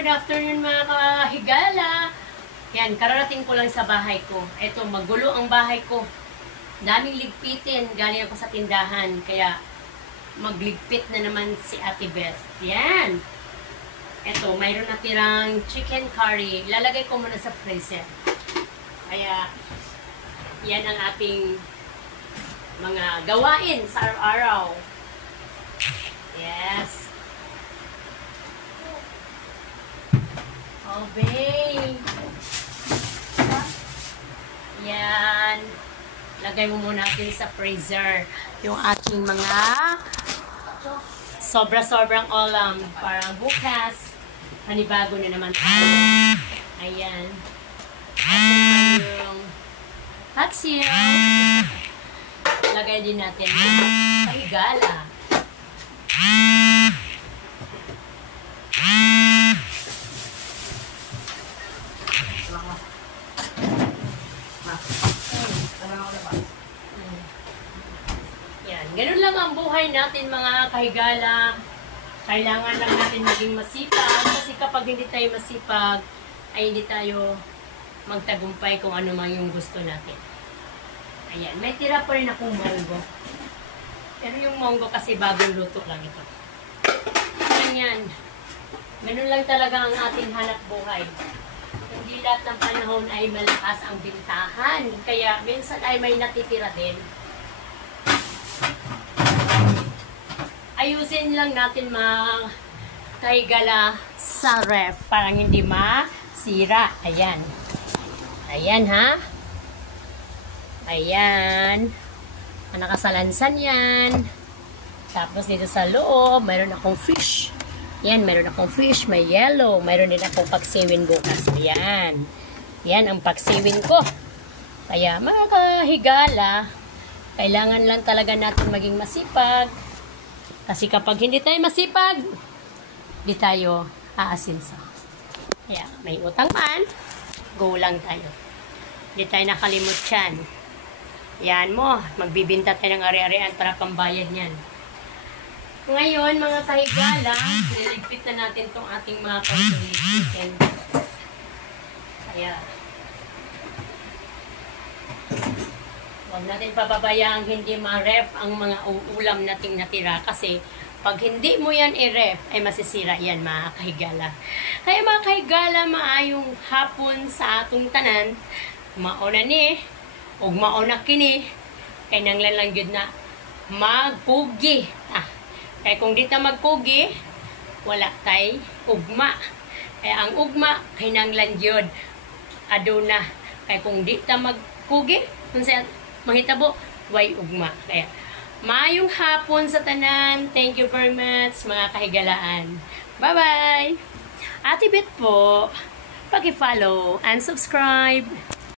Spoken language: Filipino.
good afternoon mga kahigala. Yan, kararating ko lang sa bahay ko. Eto, magulo ang bahay ko. Daming ligpitin. Galing ako sa tindahan. Kaya, magligpit na naman si Ate Beth. Yan. Eto, mayroon natirang chicken curry. Ilalagay ko muna sa freezer. Kaya, yan ang ating mga gawain sa araw-araw. Yes. Obey. Yan. Lagay mo muna natin sa freezer yung ating mga sobra-sobrang ulam. Para bukas, panibago na naman tayo. Ayan. At naman yung paksiw. Lagay din natin yung kahigala. Yan. Ganun lang ang buhay natin mga kahigala. Kailangan lang natin maging masipag. Kasi kapag hindi tayo masipag, ay hindi tayo magtagumpay kung ano man yung gusto natin. Ayan. May tira pa rin akong monggo. Pero yung monggo kasi bagong luto lang ito. Ganyan. Ganun lang talaga ang ating hanap buhay. Hindi lahat ng panahon ay malakas ang bintahan. Kaya minsan ay may natitira din. Ayusin lang natin mga kahigala sa ref. Parang hindi masira. Ayan. Ayan ha. Ayan. Nakasalansan yan. Tapos dito sa loob, mayroon akong fish. Yan, mayroon akong fish, may yellow. Mayroon din akong paksiwin bukas. Ayan. Yan ang paksiwin ko. Kaya mga kahigala, kailangan lang talaga natin maging masipag. Kasi kapag hindi tayo masipag, hindi tayo aasinso. Kaya may utang man, go lang tayo. Hindi tayo nakalimot yan. Yan mo, magbibinta tayo ng ari-arian para pambayad yan. Ngayon, mga kahigala, niligpit na natin itong ating mga country chicken. Kaya, huwag natin pababayang hindi ma-ref ang mga ulam nating natira. Kasi, pag hindi mo yan i-ref, ay masisira yan mga kahigala. Kaya mga kahigala, maayong hapon sa atong tanan, mauna ni, ug mauna kini, kay nang lalanggid na magpugi. Kaya kung di ta magpugi, wala tay ugma. Kaya ang ugma, kinanglan yun. Aduna. Kaya kung di ta magpugi, kung sa mahitabo, way ugma. Kaya, maayong hapon sa tanan. Thank you very much, mga kahigalaan. Bye-bye! Ate Beth po, paki-follow and subscribe.